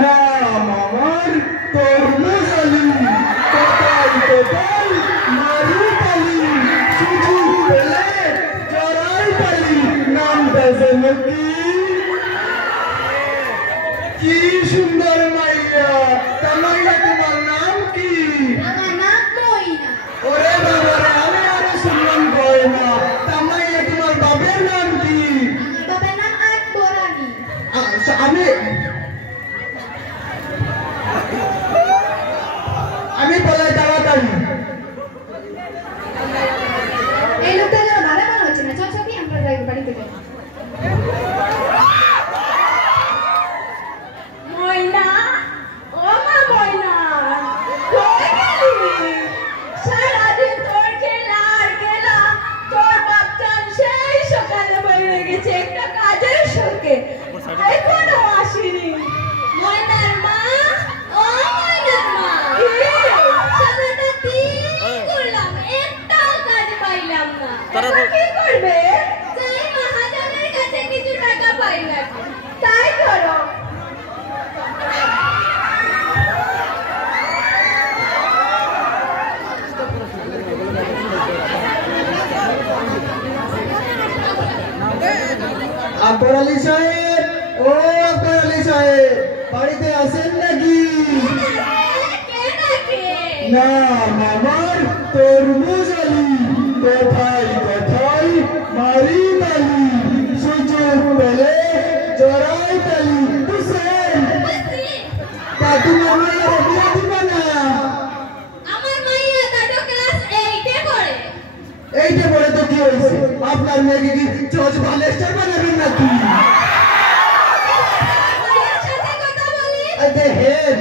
নাম আমার তরমুজ আলী, কোথায় কোথায় মারি পালি, সুযোগ পেলে জড়াই পালি। নামটা যেন কি সুন্দর মাইয়া। তা মাইয়া তোমার নাম কি? আমার নাম মইনা। ওরে বাবা রে, আমি আরো শুনলাম কয় না। তা মাইয়া তোমার বাবার নাম কি? আমার বাবার নাম আকবর আলী। আমি বলাই তাড়াতাড়ি। এই লোকটা যেন ভালো মনে হচ্ছে না। চল সবই আমরা যাই বাড়িতে যাই। ময়না, ও মা ময়না, কই গেলি? সারাদিন তোর খেলা আর খেলা। তোর বাপচান সেই সকালে বেরিয়ে গেছে একটা কাজের শোকে, এখনো আসেনি। ময়নার মা, ও ময়নার মা, সারাটা দিন করলাম, একটাও কাজ পাইলাম না। এখন কি করবে? যাই মহাজনের কাছে কিছু টাকা পাই না, তাই করো। আকবর আলী সাহেব, ও আকবর আলী সাহেব, বাড়িতে আছেন নাকি? কে ডাকে? নাম আমার তরমুজ আলী, কোথায় কোথায় মারি তালি, সুযোগ পেলে জড়াই তালি। বুঝছেন? তা তোমার মাইয়া বিয়া দিবা না? আমার মাইয়া দাদু ক্লাস 8 এ পড়ে। এইটা বলে তো কি হয়েছে? আপনার মেয়েকে কি জজ ভালেস্টার বানাবেন নাকি? মাইয়ার সাথে কথা বলি। দেখেন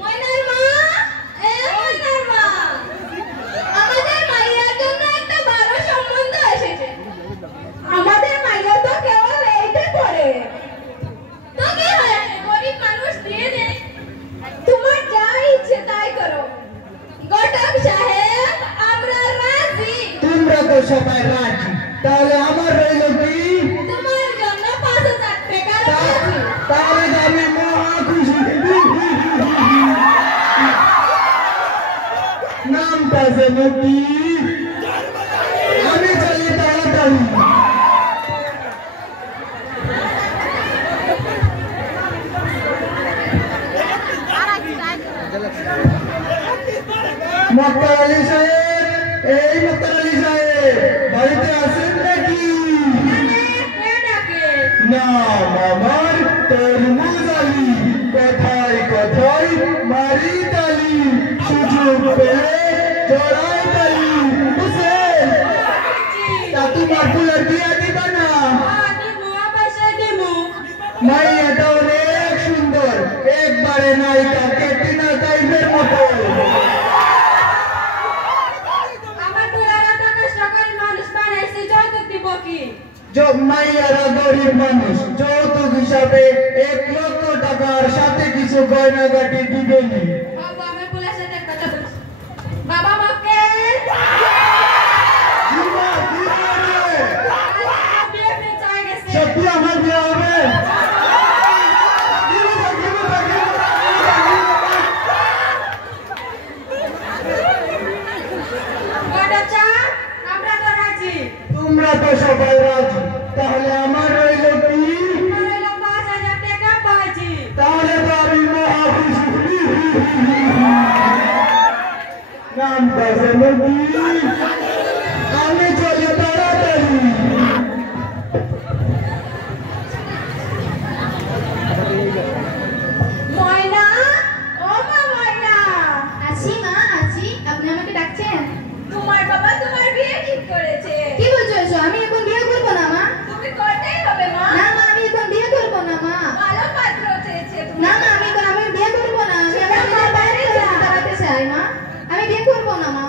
ময়নার মা, ময়নার মা, আমাদের মাইয়ার জন্য একটা ভালো সম্বন্ধ এসেছে। আমাদের মাইয়া তো কেবল 8 এ পড়ে। তো কি হয়েছে? গরিব মানুষ দিয়ে দে। তোমার যা ইচ্ছে তাই করো। ঘটক সাহেব, আমরা রাজি। তোমরা তো সবাই রাজি, তাহলে আমার রইল কি? তোমার জন্য 5000 টাকা রাখছি। তাহলে তো আমি মহা খুশি। নামটা যেন কি? আমি চলি তাড়াতাড়ি। মোক্তার আলী সাহেব, এই মোক্তার আলী সাহেব, বাড়িতে আছেন নাকি? কে ডাকে? নাম আমার তরমুজ আলী, কোথায় কোথায় মারি তালি, সুযোগ পেলে জড়াই তালি। বুঝছেন? তা তোমার ফুলের বিয়া দিবা না? মাইয়াটা অনেক সুন্দর, একবারে নায়িকা ক্যাটরিনা কাইফের মতো। মাইয়ারা গরিব মানুষ, যৌতুক হিসাবে 1 লক্ষ টাকার সাথে কিছু গয়নাগাটি দিবেনি। বাবা মক্কেল, সত্যি আমার বিয়ে হবে? তোমরা তো সবাই রাজি, তাহলে আমার রইল কি? তাহলে তো আমি মহা খুশি। নামটা যেন কি? আমি চলি তাড়াতাড়ি। ময়না, ও মা ময়না, আছি মা, আছি। আপনি আমাকে ডাকছেন? তোমার বাবা তোমার বিয়ে ঠিক করেছে। কি বলছো এসো? আমি এখন বিয়ে করবো না মা। তুমি করতেই হবে মা। না মা, আমি এখন বিয়ে করবো না মা। ভালো পাত্র চেয়েছে তুমি। না মা, আমি বিয়ে করবো না। আমি আমার মেয়ের বাইরে তাড়াতে চাই মা। আমি বিয়ে করবো না মা।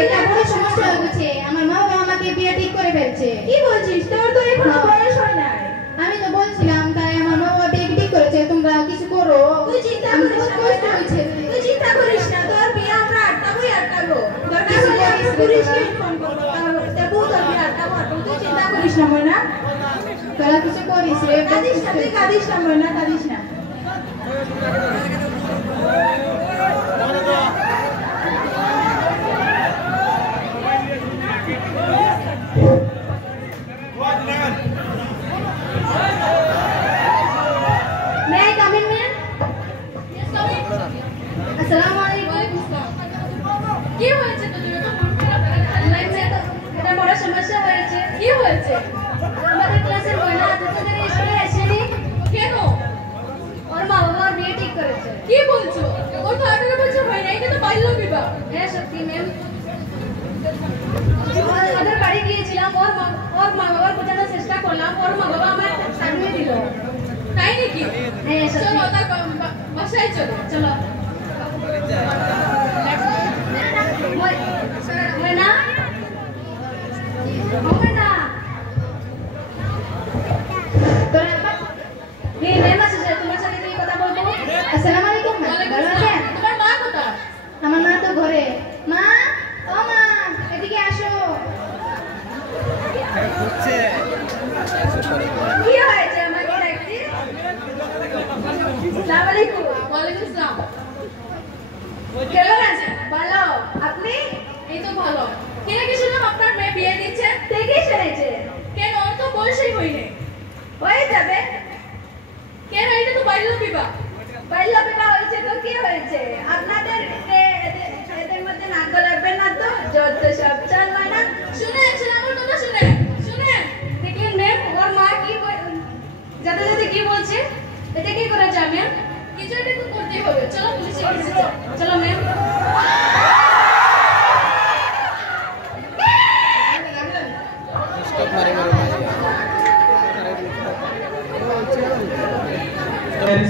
এটা বড় সমস্যা হয়ে গেছে। আমার মা বাবা আমাকে বিয়ে ঠিক করে ফেলছে। কি বলছিস? তোর তো এখনো বয়স হয় নাই। আমি তো বলছিলাম তাই আমার মা বাবা বিয়ে ঠিক করেছে, তোমরা কিছু করো। তুই চিন্তা আমি করিস খুব না, কষ্ট হয়েছে। তুই চিন্তা করিস না, তোর বিয়ে আমরা আটকাবো। দরকার হলে আমি পুলিশকে ইনফর্ম করবো, দেবো তোর বিয়ে আটকাবো। তুই চিন্তা করিস না ময়না, তোরা কিছু করিস রে। তুই কাঁদিস না ময়না, কাঁদিস না। May I come in, ma'am? Assalamualaikum. কি হয়েছে তোদের? এটা বড় সমস্যা হয়েছে। কি হয়েছে? আমাদের ক্লাসের মহিলা আজকে স্কুলে আসেনি। কেন? ওর মা বাবা ওর বিয়ে ঠিক করেছে। কি বলছো? ওর তো 18 বছর হয় না, এটা তো বাল্য বিবাহ। হ্যাঁ সত্যি ম্যাম। ওদের বাড়ি গিয়েছিলাম, ওর মা বাবার বোঝানোর চেষ্টা করলাম, ওর মা বাবা আমার সামনে দিল। তাই নাকি? হ্যাঁ সত্যি। চলো তার বাসায় চলো। চলো। ময়না, ময়না, তোমার সাথে কি কথা বলবো? আসসালামু আলাইকুম। ভালো আছেন? তোমার মা কোথায়? আমার মা তো ঘরে। মা, ও মা, এদিকে আসো। কি হয়েছে আমাকে ডাকছি? আসসালামু আলাইকুম। ওয়ালাইকুম আসসালাম। কেমন আছেন? ভালো। আপনি? এই তো ভালো। কে নাকি শুনলাম আপনার মেয়ে বিয়ে দিচ্ছে? থেকে শুনেছে। কেন? ওর তো বয়সই হয়নি। হয়ে যাবে। কেন? এটা তো বাল্য বিবাহ। বাল্য বিবাহ হয়েছে তো কি হয়েছে? আপনাদের এদের মধ্যে নাক গলাবে না তো? যত সব চাল না। শুনে আমার কথা শুনে। দেখলেন ম্যাম, ওর মা কি যাতে কি বলছে? এটা কি করা যায় ম্যাম? কিছু একটা তো করতেই হবে। চলো পুলিশে কেসে যাও। চলো ম্যাম।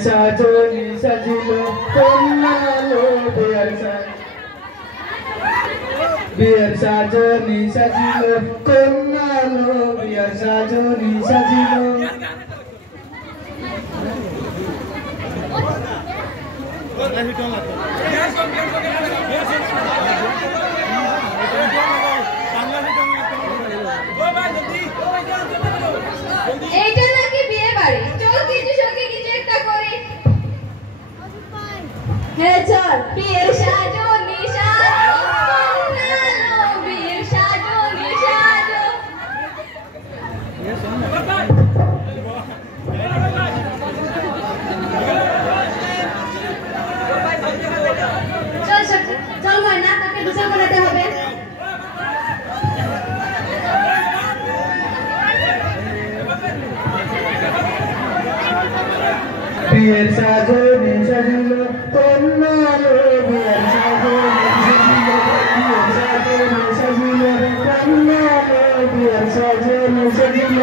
সাজনি সাজিল কন্যালো বিয়ের সাজনি সাজিল কন্যালো বিয়ের সাজনি সাজিল। এইটা নাকি বিয়ে বাড়ি। চল কিছু সঙ্গে কিছু একটা করি। হ্যাঁ চল। বিয়ের সাজনি সাজো, বিয়ের সাজনি সাজো। চল ময়না, তোকে গোসল করাতে হবে। বিয়ের সাজনি সাজিল কন্যালো বিয়ের সাজনি সাজিল কন্যালো বিয়ের সাজনি সাজিল।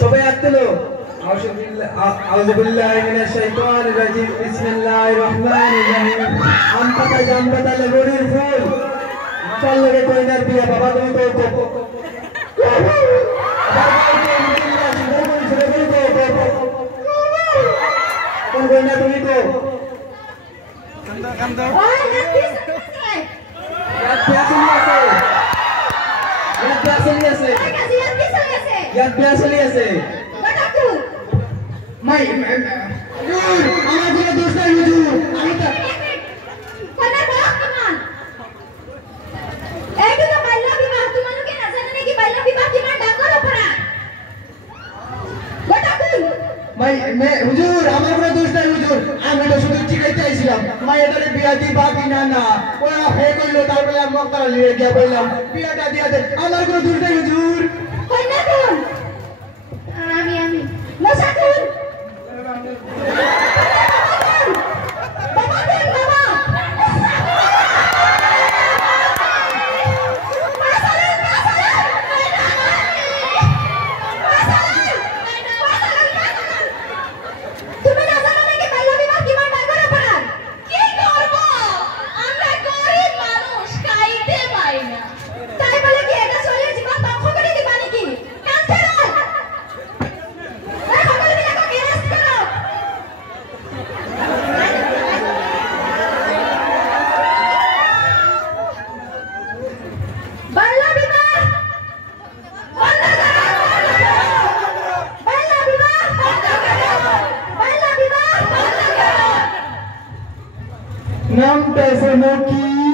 সবাই হাত তোলো। আউযু বিল্লাহি মিনাশ শাইতানির রাজিম। বিসমিল্লাহির রহমানির রহিম। আম পাতা জাম পাতা লেবুর ফুল চল লাগে কইনার বিয়া। বাবা তুমি তো मैं আমার কোনো দোষ নাই হুজুর আমি তো কন্যার বয়স কিমান এইটো তো বাল্য বিবাহ তোমালোকে নাজানে নেকি বাল্য বিবাহ কিমান ডাঙৰ অপৰাধ গোটা কোন मैं হুজুর আমার কোনো দোষ নাই হুজুর আমি তো শুধু চিকাইতে আইছিলাম मैं এটারে বিয়া দিবা কি না না ওরা হে কইলো তারপরে আমি মক্তারা লিয়ে গিয়া বললাম বিয়াটা দিয়া দে আমার কোনো দোষ নাই হুজুর কন্যা কোন আমি মশা কোন বাবা কোন বাবা তুমি না জানো নাকি বাল্য বিবাহ কিমান ডাঙৰ অপৰাধ কি করব আমরা গরিব মানুষ খাইতে পাই না তাই বলে কি এটা চলে জীবন ধ্বংস করে দিবা নাকি কাজ করো এই সকল মিলে এরেস্ট করো বাল্য বিবাহ বন্ধ করো বাল্য বিবাহ বন্ধ করো বাল্য বিবাহ বন্ধ করো নামটা শোনো কি